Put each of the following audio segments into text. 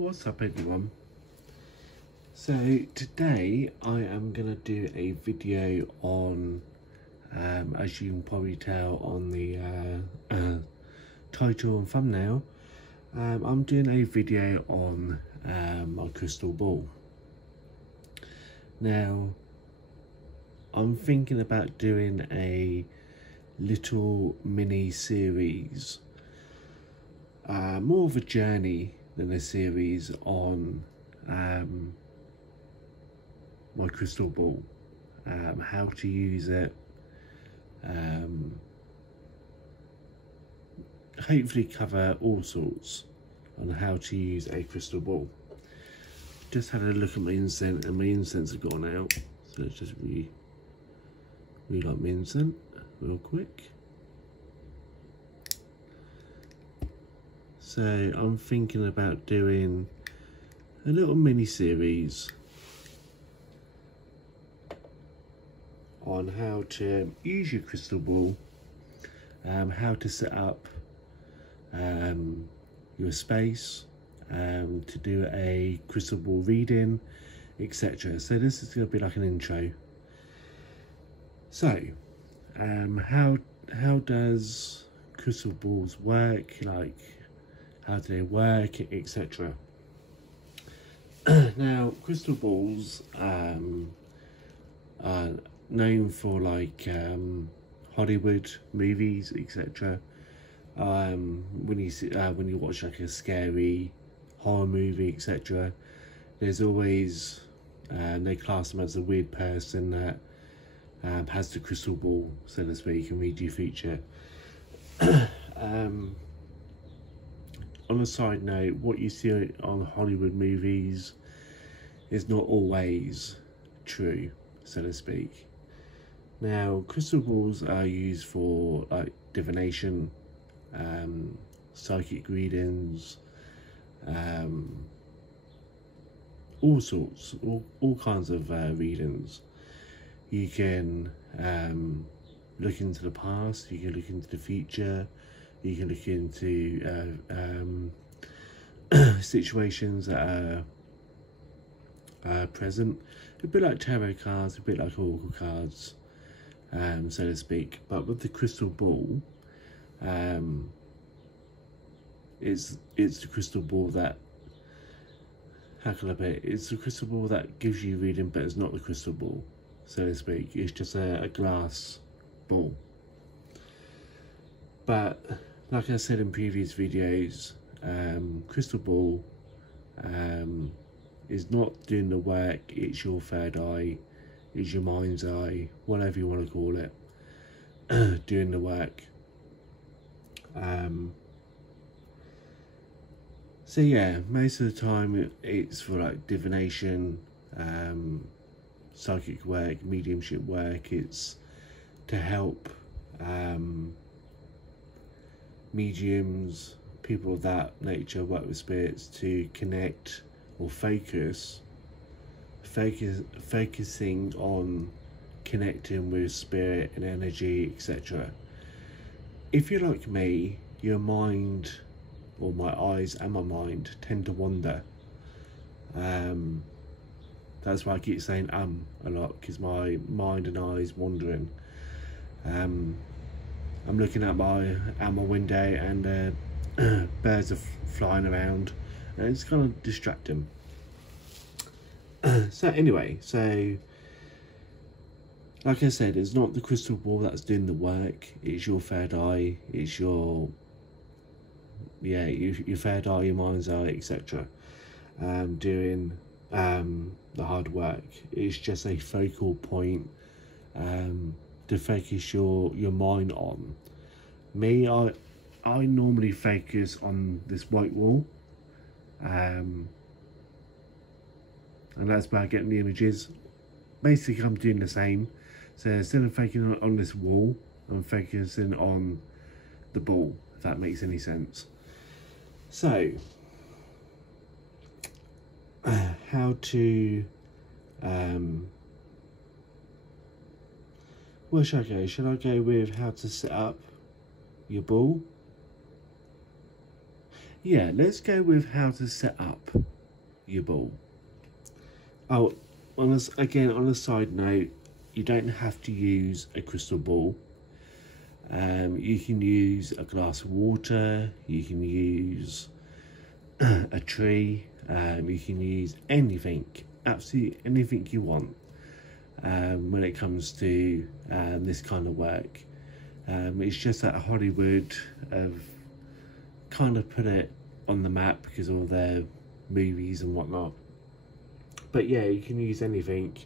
What's up everyone? So today I am going to do a video on, as you can probably tell on the title and thumbnail, I'm doing a video on my crystal ball. Now I'm thinking about doing a little mini series, more of a journey than a series on my crystal ball, how to use it, hopefully cover all sorts on how to use a crystal ball. Just had a look at my incense and my incense have gone out, so let's just relight my incense real quick. So I'm thinking about doing a little mini series on how to use your crystal ball, how to set up your space, to do a crystal ball reading, etc. So this is going to be like an intro. So how does crystal balls work, like how do they work, etc. Now crystal balls are known for like Hollywood movies, etc. When you watch like a scary horror movie, etc., there's always they class them as a weird person that has the crystal ball, so to speak, and read your future. On a side note, what you see on Hollywood movies is not always true, so to speak. Now, crystal balls are used for like divination, psychic readings, all sorts, all kinds of readings. You can look into the past, you can look into the future, you can look into situations that are present. A bit like tarot cards, a bit like oracle cards, so to speak. But with the crystal ball, it's the crystal ball that, how can I put it? It's the crystal ball that gives you reading, but it's not the crystal ball, so to speak. It's just a glass ball. But like I said in previous videos, crystal ball is not doing the work. It's your third eye, it's your mind's eye, whatever you want to call it, doing the work. So yeah, most of the time it's for like divination, psychic work, mediumship work. It's to help mediums, people of that nature, work with spirits, to connect or focusing on connecting with spirit and energy, etc. If you're like me, your mind, or my eyes and my mind, tend to wander. That's why I keep saying a lot, because my mind and eyes wandering. I'm looking at my window and birds are flying around, and it's kind of distracting. So anyway, so like I said, it's not the crystal ball that's doing the work. It's your third eye. It's your third eye, your mind's eye, etc. Doing the hard work. It's just a focal point to focus your mind on. Me, I normally focus on this white wall, and that's where I get the images. Basically, I'm doing the same. So instead of focusing on this wall, I'm focusing on the ball, if that makes any sense. So, how to, where should I go? Should I go with how to set up your ball? yeah, let's go with how to set up your ball. Oh, on a side note, you don't have to use a crystal ball. You can use a glass of water, you can use a tree, you can use anything, absolutely anything you want when it comes to this kind of work. It's just that Hollywood have kind of put it on the map because of all their movies and whatnot. But yeah, you can use anything.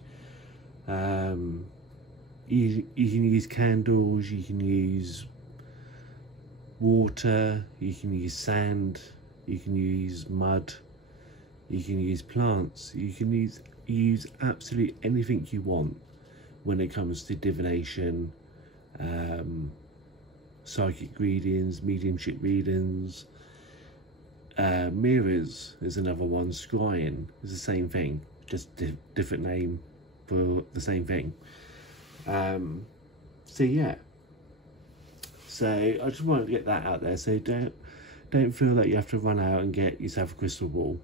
You can use candles, you can use water, you can use sand, you can use mud, you can use plants, you can use absolutely anything you want when it comes to divination, psychic readings, mediumship readings. Mirrors is another one. Scrying is the same thing, just different name for the same thing. So yeah, so I just wanted to get that out there. So don't feel that you have to run out and get yourself a crystal ball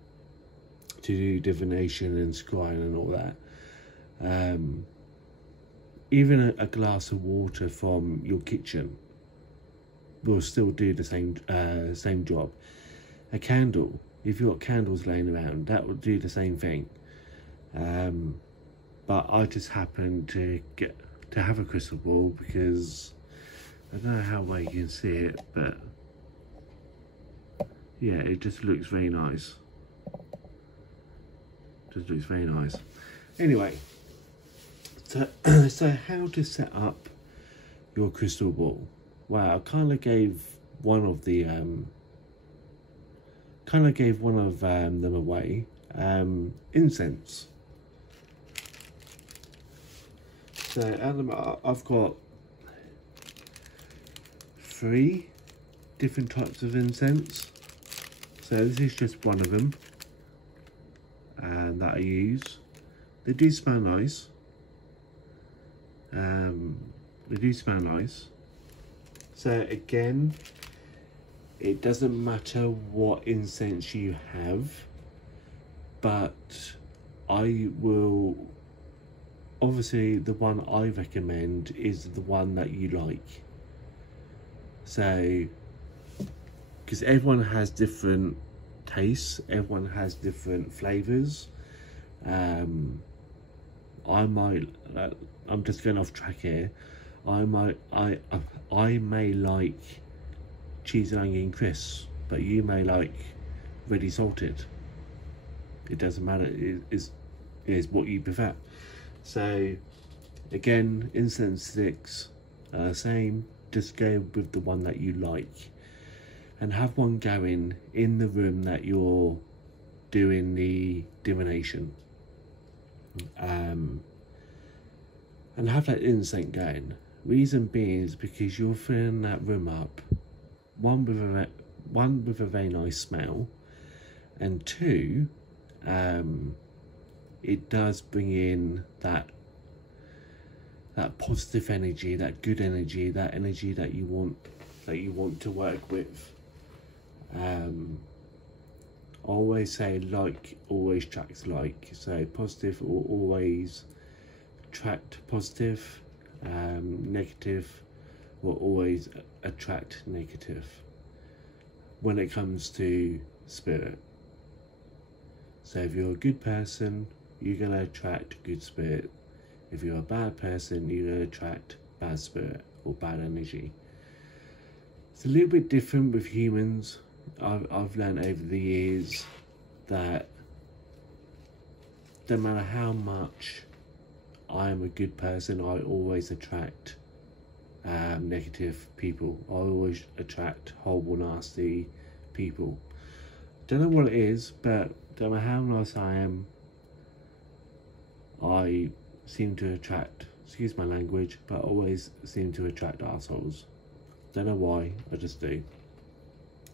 to do divination and scrying and all that. Even a glass of water from your kitchen will still do the same job. A candle, if you've got candles laying around, that will do the same thing. But I just happened to have a crystal ball because I don't know how well you can see it, but yeah, it just looks very nice. Just looks very nice. Anyway, so how to set up your crystal ball? Well, I kind of gave one of them away. Incense. So I've got 3 different types of incense. So this is just one of them that I use. They do smell nice. So again, it doesn't matter what incense you have, but I will, obviously the one I recommend is the one that you like. So, because everyone has different tastes, everyone has different flavours. I'm just going off track here. I may like cheese and onion crisps, but you may like ready salted. It doesn't matter. It is what you prefer. So again, incense sticks, same. Just go with the one that you like, and have one going in the room that you're doing the divination. And have that incense going. Reason being is because you're filling that room up, one with a very nice smell, and 2, it does bring in that positive energy, that good energy, that energy that you want to work with. I always say like always attracts like, so positive will always attract positive, negative will always attract negative when it comes to spirit. So if you're a good person, you're going to attract good spirit. If you're a bad person, you're going to attract bad spirit or bad energy. It's a little bit different with humans. I've learned over the years that no matter how much I am a good person, I always attract negative people. I always attract horrible, nasty people. Don't know what it is, but no matter how nice I am, I seem to attract, excuse my language, but always seem to attract assholes. Don't know why, I just do.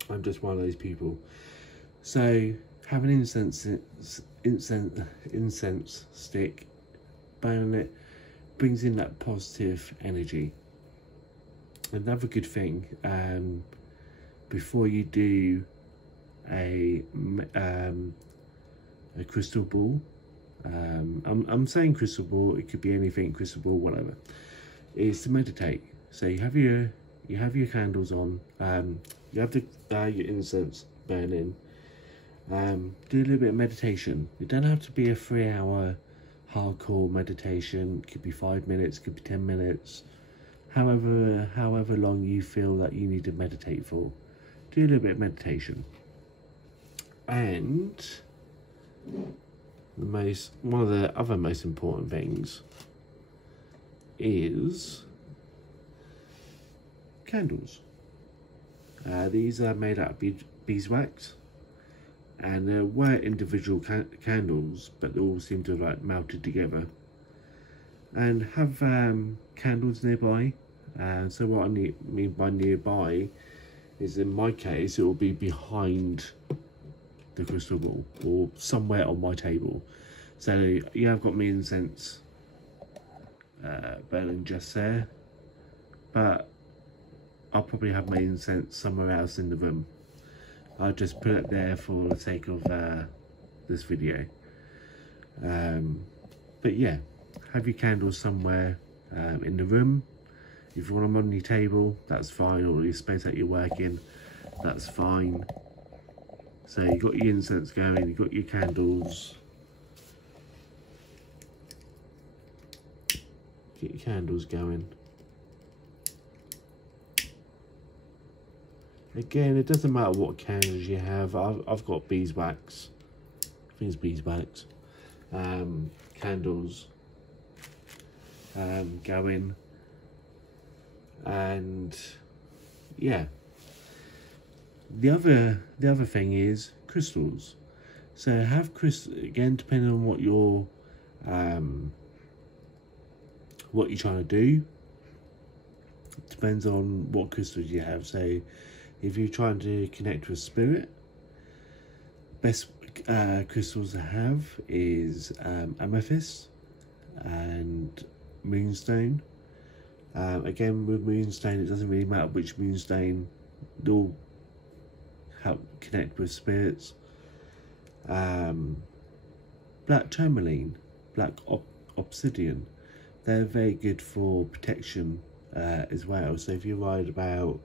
I'm just one of those people. So have an incense stick, burn it, brings in that positive energy. Another good thing, before you do a crystal ball. I'm saying crystal ball, it could be anything, crystal ball, whatever. Is to meditate. So you have your candles on, you have your incense burning. Do a little bit of meditation. It don't have to be a 3-hour hardcore meditation. It could be 5 minutes, it could be 10 minutes. However long you feel that you need to meditate for. Do a little bit of meditation. And one of the other most important things is candles. These are made out of beeswax, and there were individual candles, but they all seem to have like melted together. And have candles nearby. So what I mean by nearby is, in my case, it will be behind the crystal ball or somewhere on my table. So yeah, I've got my incense burning just there, but I'll probably have my incense somewhere else in the room. I'll just put it there for the sake of this video. But yeah, have your candles somewhere in the room. If you want them on your table, that's fine, or your space that you're working, that's fine. So you've got your incense going, you've got your candles. Get your candles going. Again, it doesn't matter what candles you have. I've got beeswax. I think it's beeswax. Candles going. And yeah, the other thing is crystals. So have crystals, again, depending on what you're trying to do. It depends on what crystals you have. So if you're trying to connect with spirit, best crystals to have is amethyst and moonstone. Again, with moonstone, it doesn't really matter which moonstone, they'll help connect with spirits. Black tourmaline, black obsidian, they're very good for protection as well. So if you're worried about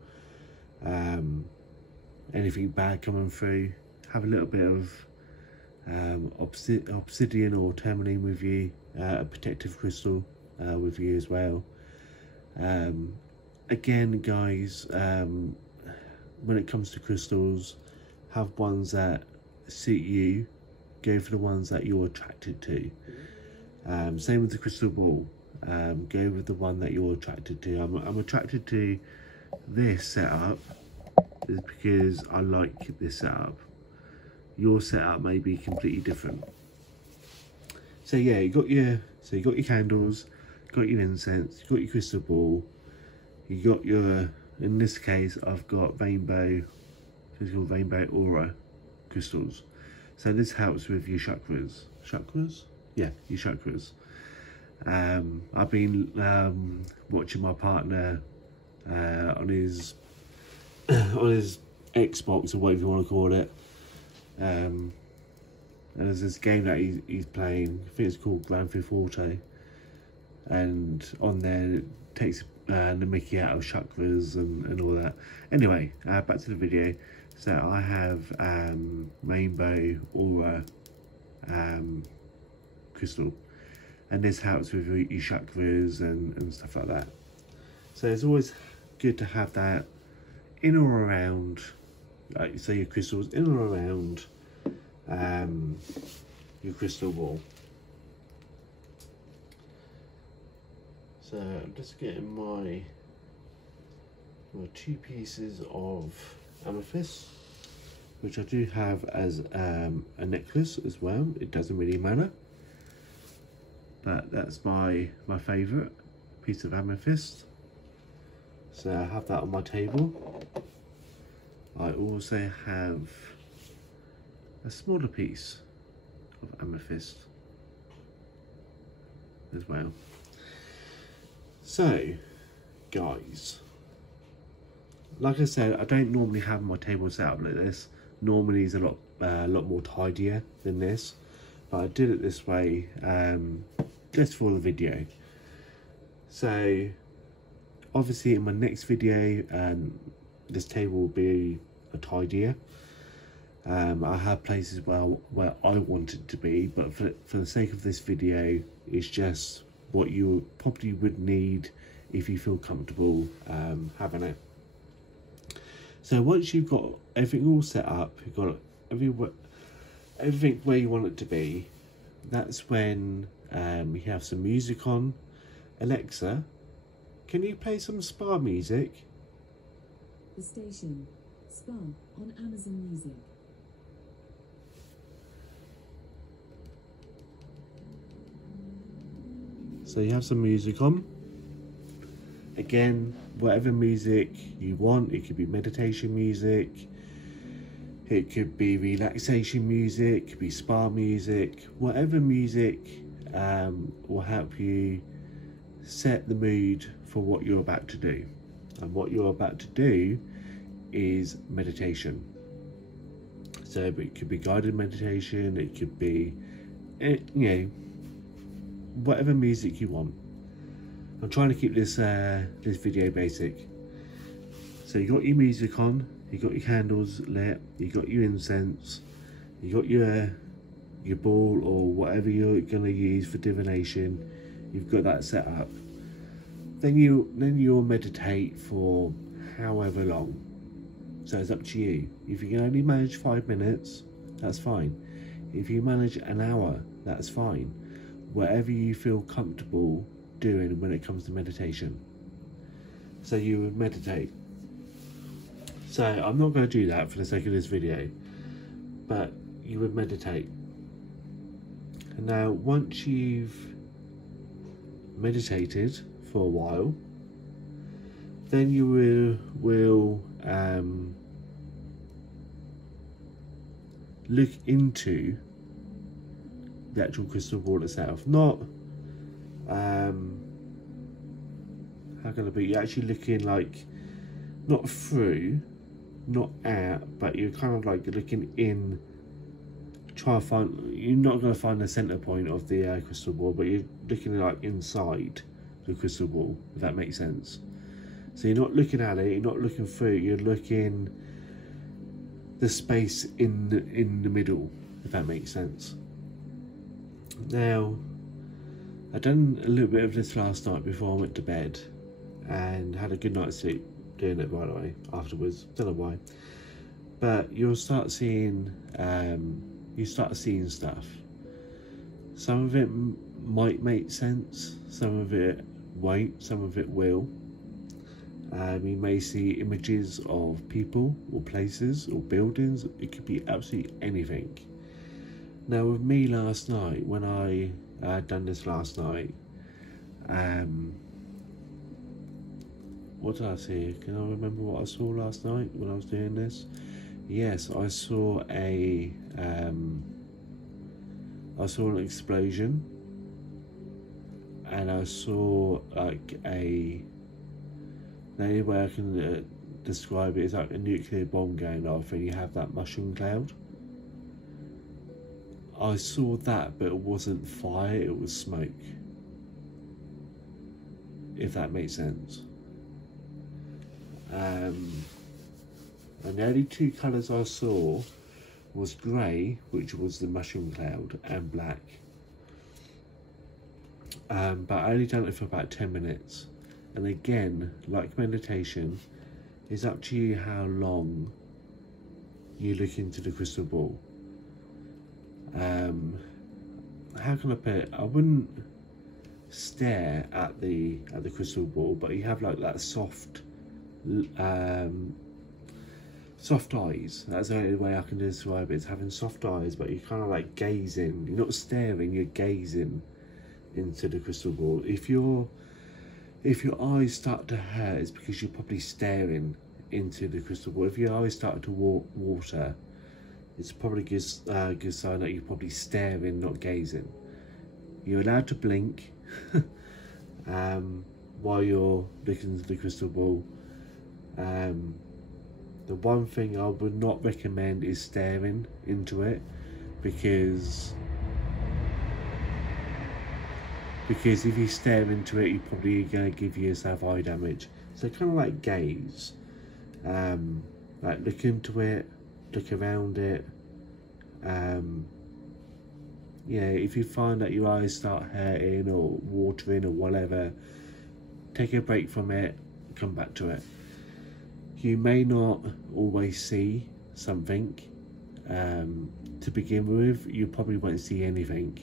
anything bad coming through, have a little bit of obsidian or tourmaline with you, a protective crystal with you as well. Again, guys, when it comes to crystals, have ones that suit you. Go for the ones that you're attracted to. Same with the crystal ball. Go with the one that you're attracted to. I'm attracted to this setup is because I like this setup. Your setup may be completely different. So yeah, you got your candles, got your incense, you got your crystal ball, you got your, in this case I've got rainbow aura crystals. So this helps with your chakras. Yeah, your chakras. I've been watching my partner on his Xbox, or whatever you want to call it. And there's this game that he's playing, I think it's called Grand Theft Auto, and on there it takes the mickey out of chakras and all that. Anyway, back to the video. So I have rainbow aura crystal, and this helps with your chakras and stuff like that. So it's always good to have that in or around, like say your crystals in or around your crystal ball. So I'm just getting my 2 pieces of amethyst, which I do have as a necklace as well. It doesn't really matter, but that's my favourite piece of amethyst. So I have that on my table. I also have a smaller piece of amethyst as well. So guys, like I said, I don't normally have my table set up like this. normally is a lot more tidier than this, but I did it this way just for the video. So obviously in my next video, this table will be tidier. I have places where I want it to be, but for the sake of this video, it's just what you probably would need if you feel comfortable having it. So once you've got everything all set up, you've got everything where you want it to be, that's when you have some music on. Alexa, can you play some spa music? The station, Spa, on Amazon Music. So you have some music on. Again, whatever music you want, it could be meditation music, it could be relaxation music, it could be spa music, whatever music will help you set the mood for what you're about to do. And what you're about to do is meditation. So it could be guided meditation, it could be, you know, whatever music you want. I'm trying to keep this this video basic. So you got your music on, you got your candles lit, you got your incense, you got your ball or whatever you're gonna use for divination. You've got that set up. Then you'll meditate for however long. So it's up to you. If you can only manage 5 minutes, that's fine. If you manage an hour, that's fine. Whatever you feel comfortable doing when it comes to meditation. So you would meditate. So I'm not going to do that for the sake of this video, but you would meditate. And now once you've meditated for a while, then you will look into the actual crystal ball itself. Not how can it be? You're actually looking like not through, not out, but you're kind of like looking in. Try to find. You're not going to find the center point of the crystal ball, but you're looking like inside the crystal ball. If that makes sense. So you're not looking at it. You're not looking through. You're looking the space in the middle. If that makes sense. Now, I done a little bit of this last night before I went to bed, and had a good night's sleep doing it, by the way, afterwards. Don't know why, but you'll start seeing stuff. Some of it might make sense, some of it won't, some of it will. You may see images of people or places or buildings. It could be absolutely anything. Now with me last night, when I had done this last night, what did I see? Can I remember what I saw last night when I was doing this? Yes, I saw an explosion, and I saw like the only way I can describe it is like a nuclear bomb going off, and you have that mushroom cloud. I saw that, but it wasn't fire, it was smoke. If that makes sense. And the only two colours I saw was grey, which was the mushroom cloud, and black. But I only done it for about 10 minutes. And again, like meditation, it's up to you how long you look into the crystal ball. How can I put it? I wouldn't stare at the crystal ball, but you have like that soft eyes. That's the only way I can describe it. It's having soft eyes, but you're kind of like gazing. You're not staring, you're gazing into the crystal ball. If your eyes start to hurt, it's because you're probably staring into the crystal ball. If your eyes start to water, it's probably a good sign that you're probably staring, not gazing. You're allowed to blink while you're looking into the crystal ball. The one thing I would not recommend is staring into it, because if you stare into it, you're probably going to give yourself eye damage. So kind of like gaze, like look into it, look around it. Yeah, if you find that your eyes start hurting or watering or whatever, take a break from it, come back to it. You may not always see something. To begin with, you probably won't see anything,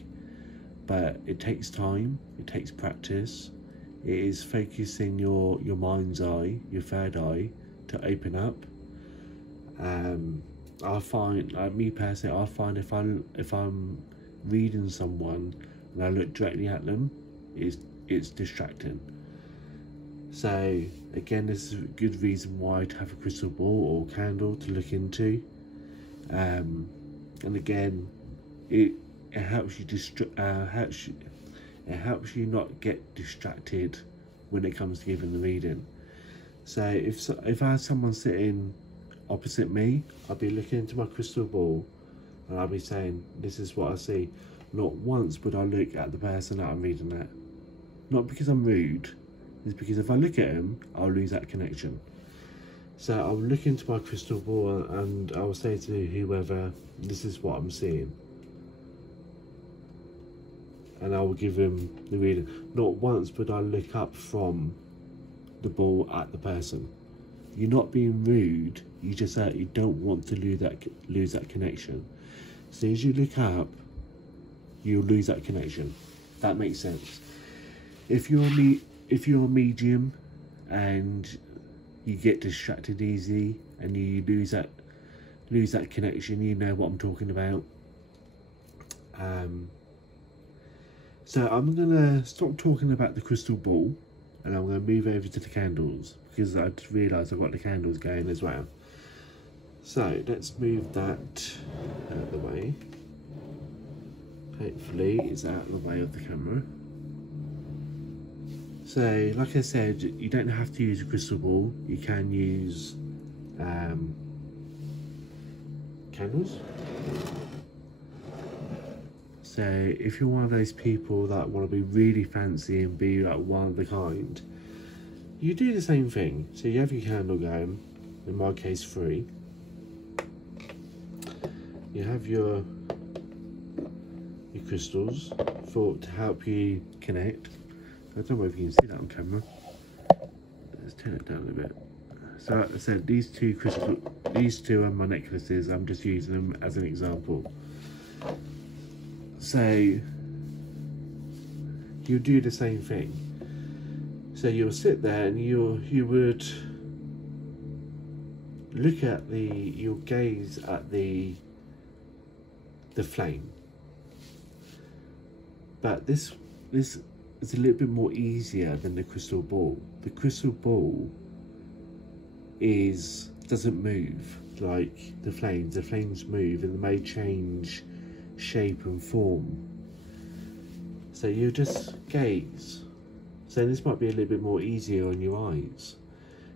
but it takes time, it takes practice. It is focusing your mind's eye, your third eye, to open up. I find, like me personally, I find if I'm reading someone and I look directly at them, it's distracting. So again, this is a good reason why to have a crystal ball or candle to look into. And again, it helps you it helps you not get distracted when it comes to giving the reading. So if I had someone sitting opposite me, I'd be looking into my crystal ball and I'll be saying, this is what I see. Not once would I look at the person that I'm reading at. Not because I'm rude, it's because if I look at them, I'll lose that connection. So I'll look into my crystal ball and I'll say to whoever, this is what I'm seeing. And I will give them the reading. Not once would I look up from the ball at the person. You're not being rude, you just you don't want to lose that connection. So as you look up, you'll lose that connection. That makes sense. If you're a medium and you get distracted easy and you lose that connection, you know what I'm talking about. So I'm gonna stop talking about the crystal ball and I'm gonna move over to the candles, because I just realised I've got the candles going as well. So let's move that out of the way. Hopefully it's out of the way of the camera. So like I said, you don't have to use a crystal ball. You can use candles. So if you're one of those people that want to be really fancy and be like one of the kind, you do the same thing. So you have your candle going, in my case 3. You have your crystals to help you connect. I don't know if you can see that on camera. Let's turn it down a bit. So like I said, these two are my necklaces. I'm just using them as an example. So you do the same thing. So you'll sit there and you would look at you'll gaze at the flame. But this is a little bit more easier than the crystal ball. The crystal ball doesn't move like the flames. The flames move and they may change shape and form. So you just gaze. So this might be a little bit more easier on your eyes.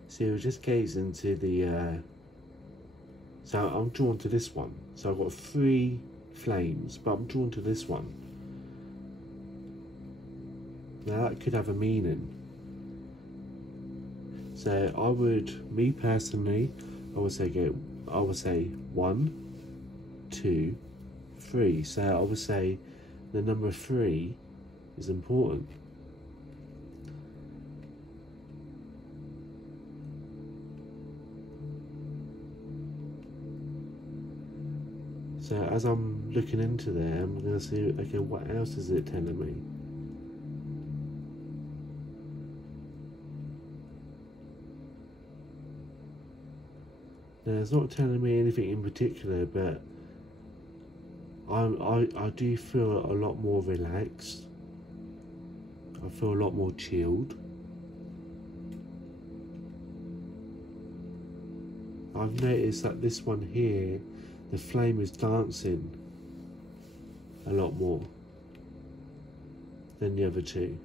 So you'll just gaze into the so I'm drawn to this one. So I've got 3 flames, but I'm drawn to this one. Now that could have a meaning. So me personally, I would say 1, 2, 3. So I would say the number 3 is important. So as I'm looking into there, I'm going to see, okay, what else is it telling me? Now it's not telling me anything in particular, but I do feel a lot more relaxed. I feel a lot more chilled. I've noticed that this one here, the flame is dancing a lot more than the other 2.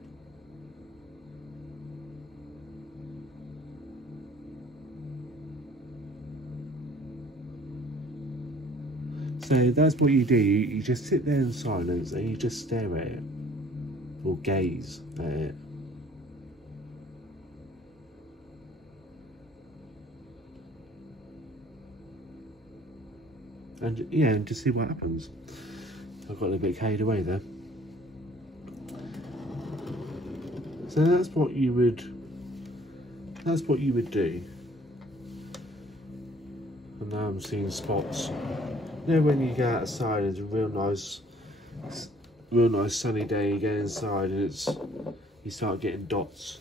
So that's what you do. You just sit there in silence and you just stare at it, or gaze at it. And yeah, and just see what happens. I got a little bit carried away there. So that's what you would do. And now I'm seeing spots. You know, when you go outside, it's a real nice sunny day. You go inside and you start getting dots.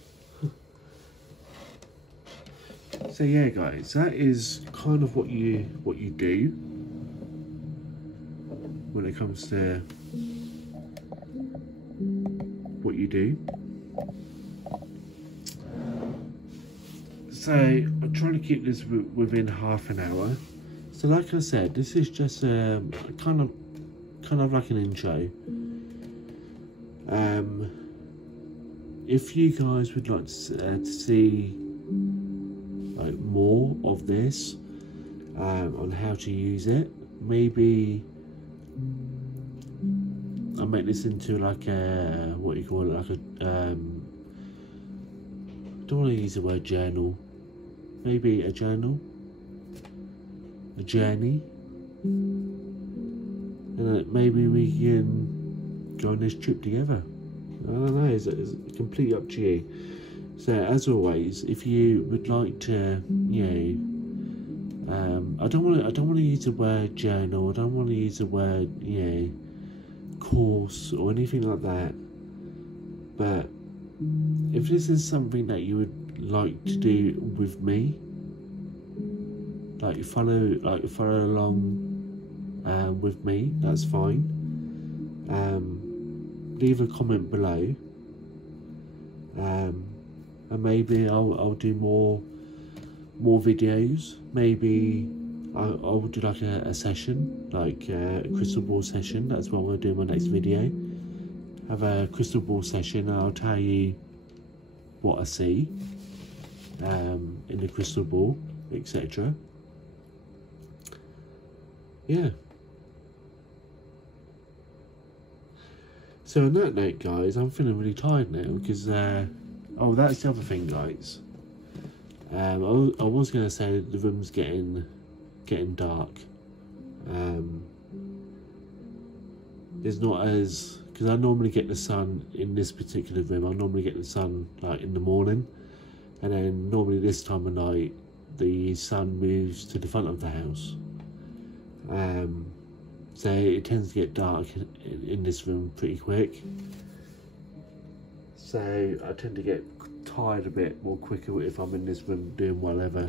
So yeah, guys, that is kind of what you do when it comes to what you do. So I'm trying to keep this within half an hour. So like I said, this is just a kind of like an intro. If you guys would like to see like more of this on how to use it, maybe I'll make this into like a, what do you call it, like a I don't want to use the word journal, maybe a journal, a journey, and maybe we can go on this trip together. I don't know, it's completely up to you. So as always, if you would like to, you know, I don't want to use the word journal, I don't want to use the word, you know, course or anything like that, but if this is something that you would like to do with me, like follow along with me, that's fine. Leave a comment below, and maybe I'll do more videos. Maybe I'll do like a session, like a crystal ball session. That's what I'm going to do in my next video. Have a crystal ball session and I'll tell you what I see in the crystal ball, etc. Yeah. So on that note, guys, I'm feeling really tired now because oh, that's the other thing, guys. I was going to say that the room's getting dark. It's not as, because I normally get the sun in this particular room. I normally get the sun like in the morning, and then normally this time of night the sun moves to the front of the house. So it tends to get dark in this room pretty quick. So I tend to get tired a bit more quicker if I'm in this room doing whatever.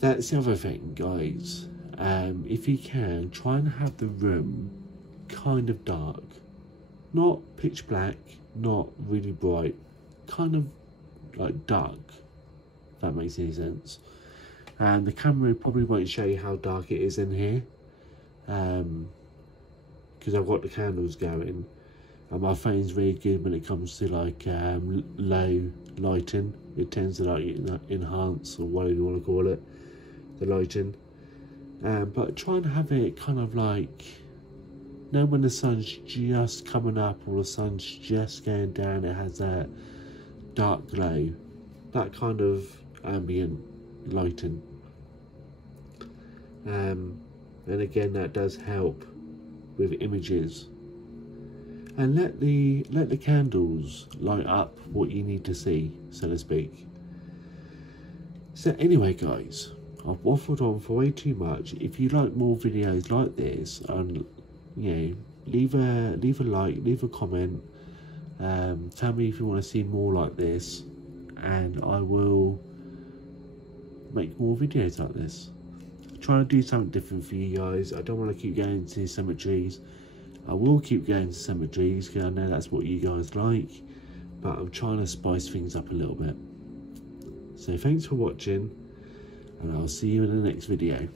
That's the other thing, guys. If you can, try and have the room kind of dark. Not pitch black, not really bright. Kind of like dark, if that makes any sense. And the camera probably won't show you how dark it is in here. Because I've got the candles going. And my phone's really good when it comes to like low lighting. It tends to like enhance, or whatever you want to call it, the lighting. But try and have it kind of like, you know, when the sun's just coming up or the sun's just going down, it has that dark glow, that kind of ambient lighting. And again, that does help with images. And let the candles light up what you need to see, so to speak. So anyway, guys, I've waffled on for way too much. If you like more videos like this, and you know, leave a like, leave a comment. Tell me if you want to see more like this, and I will make more videos like this. Trying to do something different for you guys. I don't want to keep going to cemeteries. I will keep going to cemeteries because I know that's what you guys like, but I'm trying to spice things up a little bit. So thanks for watching, and I'll see you in the next video.